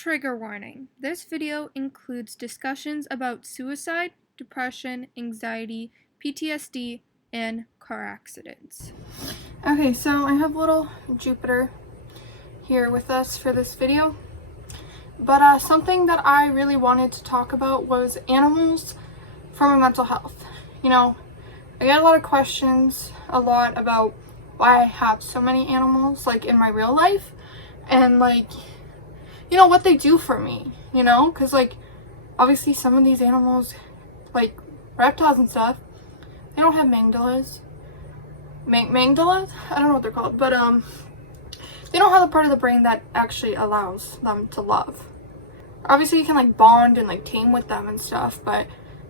Trigger warning. This video includes discussions about suicide, depression, anxiety, PTSD, and car accidents. Okay, so I have little Jupiter here with us for this video. But something that I really wanted to talk about was animals for my mental health. You know, I get a lot of questions about why I have so many animals, like, in my real life, and, like, you know, what they do for me, you know? Because, like, obviously some of these animals, like reptiles and stuff, they don't have amygdalas. Amygdalas? I don't know what they're called, but, they don't have the part of the brain that actually allows them to love. Obviously, you can, like, bond and, like, tame with them and stuff, but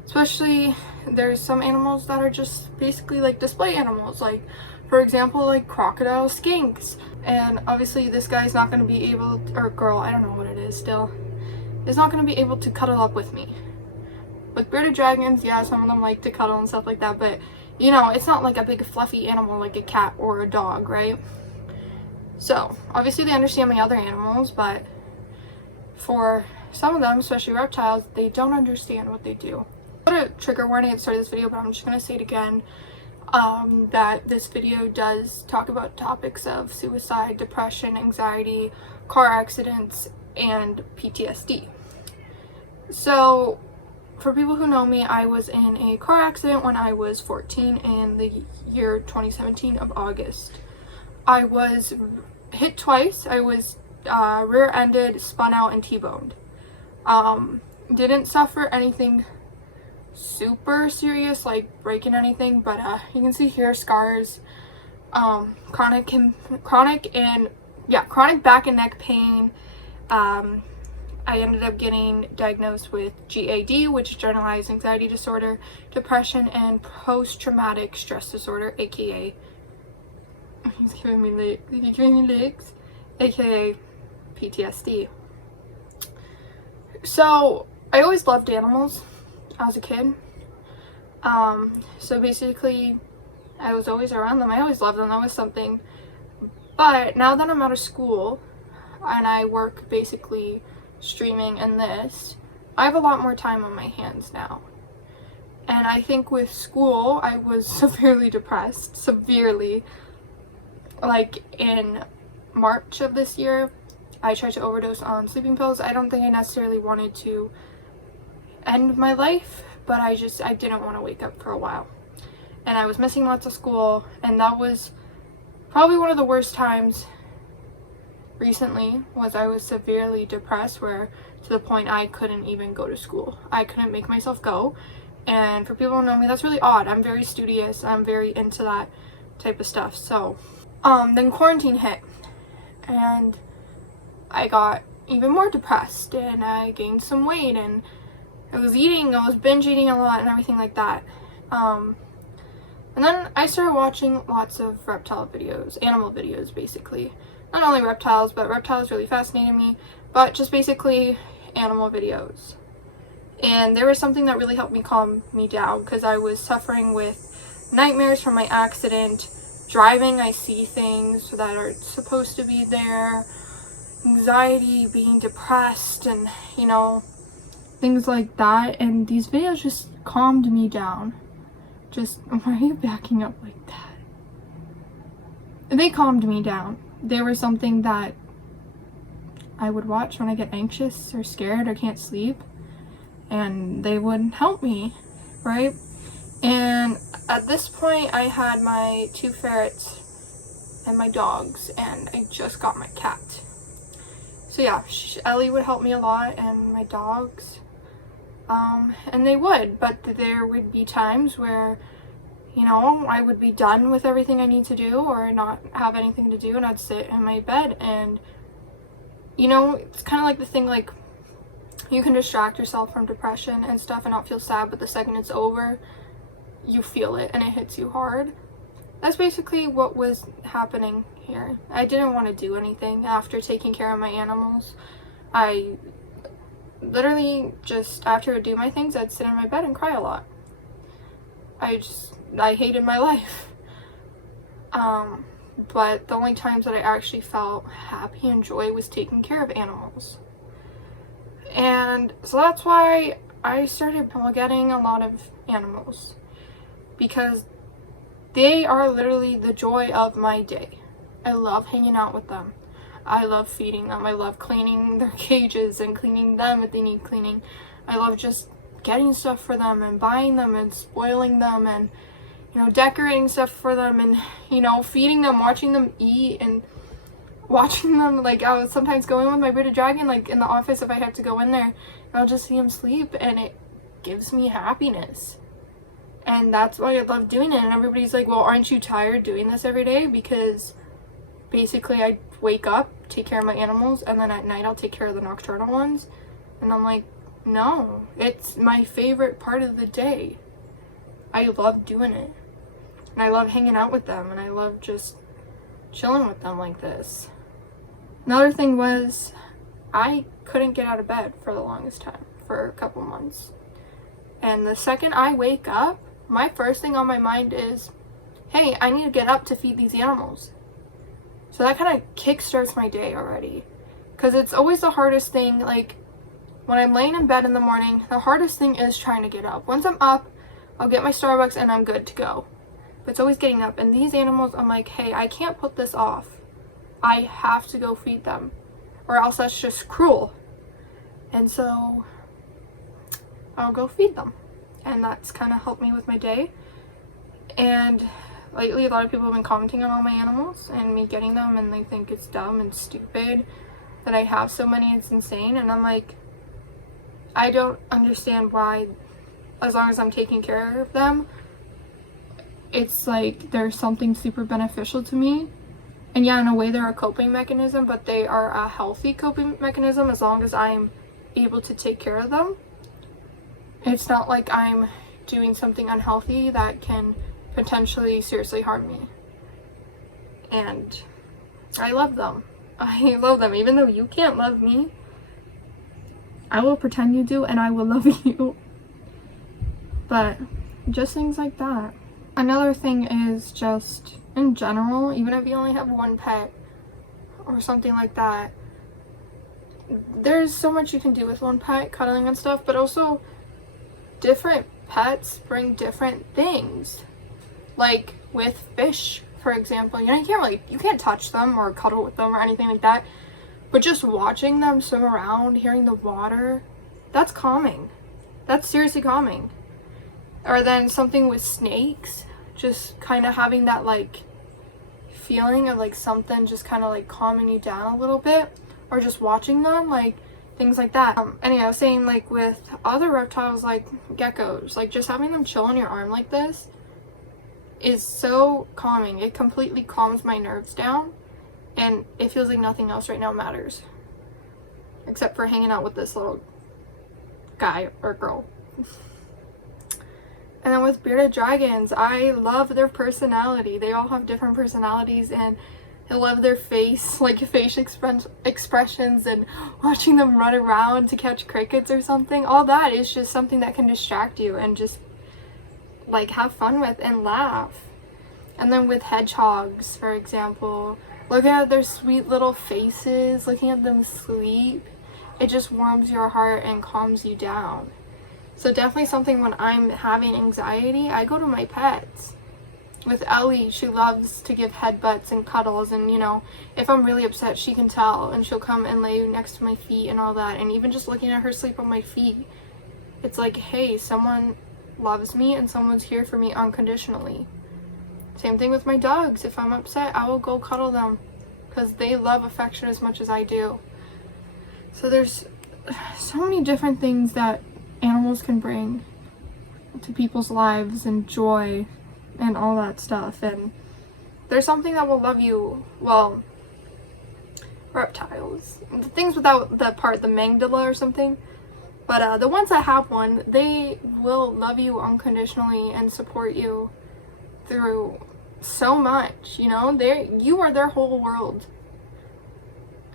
especially there's some animals that are just basically, like, display animals, like, for example, like crocodile skinks. And obviously this guy's not going to be able to, or girl, I don't know what it is still, is not going to be able to cuddle up with me. With bearded dragons, yeah, some of them like to cuddle and stuff like that, but, you know, it's not like a big fluffy animal like a cat or a dog, right? So, obviously they understand my other animals, but for some of them, especially reptiles, they don't understand what they do. I put a trigger warning at the start of this video, but I'm just going to say it again. That this video does talk about topics of suicide, depression, anxiety, car accidents, and PTSD. So, for people who know me, I was in a car accident when I was 14 in the year 2017 of August. I was hit twice. I was rear-ended, spun out, and T-boned. Didn't suffer anything super serious, like breaking anything, but you can see here scars, chronic back and neck pain. I ended up getting diagnosed with GAD, which is generalized anxiety disorder, depression, and post-traumatic stress disorder, aka he's giving me legs, aka PTSD. So I always loved animals as a kid. So basically I was always around them. I always loved them. That was something. But now that I'm out of school and I work basically streaming and this, I have a lot more time on my hands now. And I think with school I was severely depressed. Severely. Like in March of this year, I tried to overdose on sleeping pills. I don't think I necessarily wanted to end my life, but I didn't want to wake up for a while, and I was missing lots of school, and that was probably one of the worst times recently. Was I was severely depressed, where to the point I couldn't even go to school. I couldn't make myself go. And for people who know me, that's really odd. I'm very studious. I'm very into that type of stuff. So then quarantine hit, and I got even more depressed, and I gained some weight, and I was binge eating a lot and everything like that. And then I started watching lots of reptile videos, animal videos basically. Not only reptiles, but reptiles really fascinated me, but just basically animal videos. And there was something that really helped me calm me down, because I was suffering with nightmares from my accident. Driving, I see things that are supposed to be there. Anxiety, being depressed, and, you know, things like that. And these videos just calmed me down. Why are you backing up like that? They calmed me down. They were something that I would watch when I get anxious or scared or can't sleep, and they would help me, right? And at this point I had my 2 ferrets and my dogs, and I just got my cat. So yeah, Ellie would help me a lot, and my dogs. And they would, but there would be times where, you know, I would be done with everything I need to do or not have anything to do, and I'd sit in my bed. And, you know, it's kind of like the thing, like, you can distract yourself from depression and stuff and not feel sad, but the second it's over, you feel it and it hits you hard. That's basically what was happening here. I didn't want to do anything after taking care of my animals. I literally just, after I would do my things, I'd sit in my bed and cry a lot. I hated my life. But the only times that I actually felt happy and joy was taking care of animals. And so that's why I started getting a lot of animals, because they are literally the joy of my day. I love hanging out with them. I love feeding them. I love cleaning their cages and cleaning them if they need cleaning. I love just getting stuff for them and buying them and spoiling them and, you know, decorating stuff for them and, you know, feeding them, watching them eat and watching them. Like, I was sometimes going with my bearded dragon, like in the office, if I have to go in there, and I'll just see him sleep, and it gives me happiness. And that's why I love doing it. And everybody's like, well, aren't you tired doing this every day? Because basically I wake up, take care of my animals, and then at night I'll take care of the nocturnal ones. And I'm like, no, it's my favorite part of the day. I love doing it. And I love hanging out with them, and I love just chilling with them like this. Another thing was, I couldn't get out of bed for the longest time, for a couple months. And the second I wake up, my first thing on my mind is, hey, I need to get up to feed these animals. So that kind of kickstarts my day already. Because it's always the hardest thing, like, when I'm laying in bed in the morning, the hardest thing is trying to get up. Once I'm up, I'll get my Starbucks and I'm good to go. But it's always getting up. And these animals, I'm like, hey, I can't put this off. I have to go feed them, or else that's just cruel. And so I'll go feed them. And that's kind of helped me with my day. And lately, a lot of people have been commenting on all my animals and me getting them, and they think it's dumb and stupid that I have so many. It's insane. And I'm like, I don't understand why, as long as I'm taking care of them, it's like there's something super beneficial to me. And yeah, in a way they're a coping mechanism, but they are a healthy coping mechanism as long as I'm able to take care of them. It's not like I'm doing something unhealthy that can potentially seriously harm me. And I love them. I love them. Even though you can't love me, I will pretend you do, and I will love you. But just things like that. Another thing is just in general, even if you only have one pet or something like that, there's so much you can do with one pet, cuddling and stuff, but also different pets bring different things. Like with fish, for example, you know, you can't touch them or cuddle with them or anything like that, but just watching them swim around, hearing the water, that's calming. That's seriously calming. Or then something with snakes, just kind of having that like feeling of like something just kind of like calming you down a little bit, or just watching them, like things like that. Anyway, I was saying, like with other reptiles like geckos, like just having them chill on your arm like this is so calming. It completely calms my nerves down, and it feels like nothing else right now matters except for hanging out with this little guy or girl. And then with bearded dragons, I love their personality. They all have different personalities, and I love their face, like face expressions, and watching them run around to catch crickets or something. All that is just something that can distract you and just like have fun with and laugh. And then with hedgehogs, for example, looking at their sweet little faces, looking at them sleep, it just warms your heart and calms you down. So definitely something when I'm having anxiety, I go to my pets. With Ellie, she loves to give headbutts and cuddles, and you know, if I'm really upset, she can tell, and she'll come and lay next to my feet and all that. And even just looking at her sleep on my feet, it's like, hey, someone loves me and someone's here for me unconditionally. Same thing with my dogs. If I'm upset, I will go cuddle them because they love affection as much as I do. So there's so many different things that animals can bring to people's lives, and joy and all that stuff. And there's something that will love you, well, reptiles, the things without the part, the amygdala or something, but the ones that have one, they will love you unconditionally and support you through so much. You know, you are their whole world.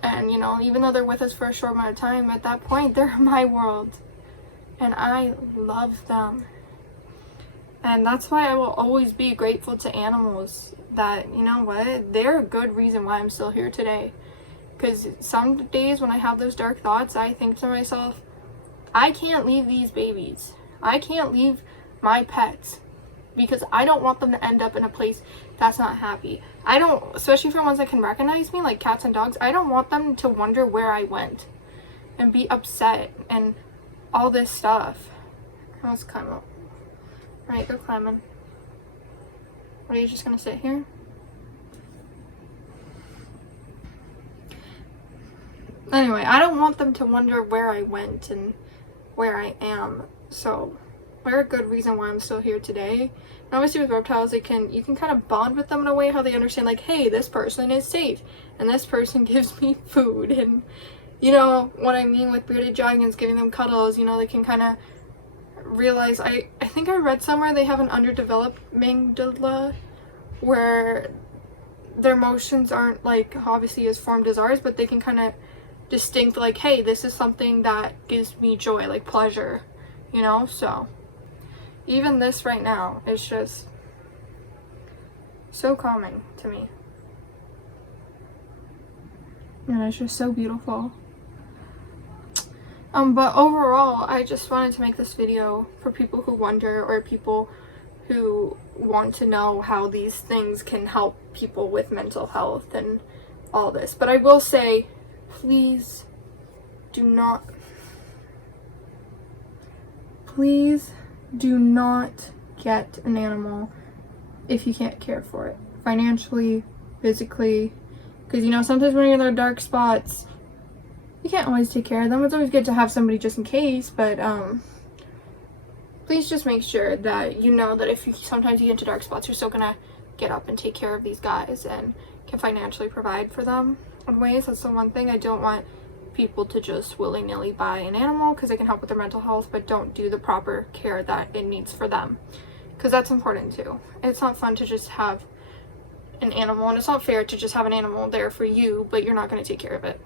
And you know, even though they're with us for a short amount of time, at that point they're my world. And I love them. And that's why I will always be grateful to animals that, you know what, they're a good reason why I'm still here today. Because some days when I have those dark thoughts, I think to myself, I can't leave these babies. I can't leave my pets because I don't want them to end up in a place that's not happy. I don't, especially for ones that can recognize me, like cats and dogs, I don't want them to wonder where I went and be upset and all this stuff. Let's climb up. Alright, go climbing. Are you just gonna sit here? Anyway, I don't want them to wonder where I went and where I am. So, they're a good reason why I'm still here today. And obviously with reptiles, you can kind of bond with them in a way how they understand, like, hey, this person is safe and this person gives me food, and you know what I mean with bearded dragons, giving them cuddles. You know, they can kind of realize, I think I read somewhere they have an underdeveloped amygdala where their emotions aren't like obviously as formed as ours, but they can kind of distinct, like, hey, this is something that gives me joy, like pleasure, you know. So even this right now is just so calming to me, and it's just so beautiful. But overall, I just wanted to make this video for people who wonder, or people who want to know how these things can help people with mental health and all this. But I will say, please do not get an animal if you can't care for it financially, physically, because you know, sometimes when you're in their dark spots, you can't always take care of them. It's always good to have somebody just in case, but please just make sure that you know that if you sometimes you get into dark spots, you're still gonna get up and take care of these guys and can financially provide for them in ways. That's the one thing. I don't want people to just willy-nilly buy an animal because it can help with their mental health, but don't do the proper care that it needs for them, because that's important too. It's not fun to just have an animal, and it's not fair to just have an animal there for you but you're not going to take care of it.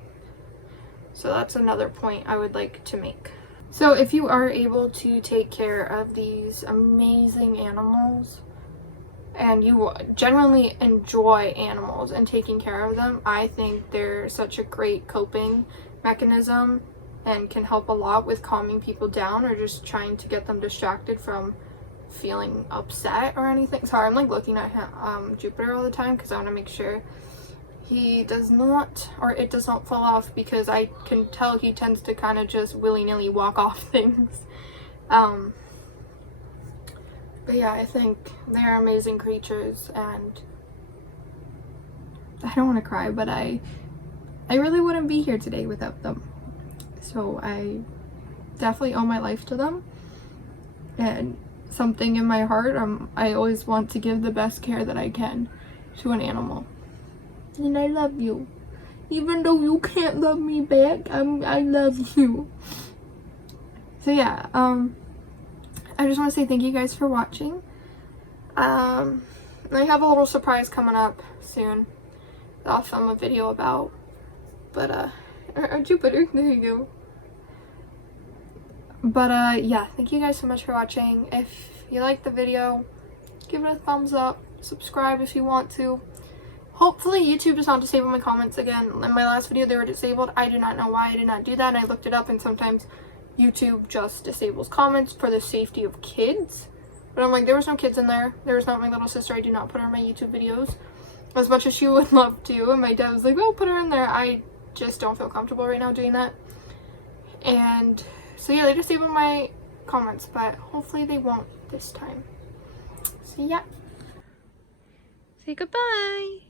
So that's another point I would like to make. So if you are able to take care of these amazing animals and you generally enjoy animals and taking care of them, I think they're such a great coping mechanism and can help a lot with calming people down or just trying to get them distracted from feeling upset or anything. Sorry, I'm like looking at Jupiter all the time because I want to make sure he does not, or it does not fall off, because I can tell he tends to kind of just willy-nilly walk off things. But yeah, I think they're amazing creatures, and I don't want to cry, but I really wouldn't be here today without them. So I definitely owe my life to them, and something in my heart, I always want to give the best care that I can to an animal. And I love you. Even though you can't love me back, I love you. So yeah, I just want to say thank you guys for watching. I have a little surprise coming up soon that I'll film a video about. But Jupiter, there you go. But yeah, thank you guys so much for watching. If you liked the video, give it a thumbs up, subscribe if you want to. Hopefully YouTube does not disable my comments again. In my last video they were disabled. I do not know why I did not do that, and I looked it up, and sometimes YouTube just disables comments for the safety of kids. But I'm like, there was no kids in there. There was not my little sister. I do not put her in my YouTube videos as much as she would love to. And my dad was like, oh, put her in there. I just don't feel comfortable right now doing that. And so yeah, they disabled my comments, but hopefully they won't this time. So yeah. Say goodbye.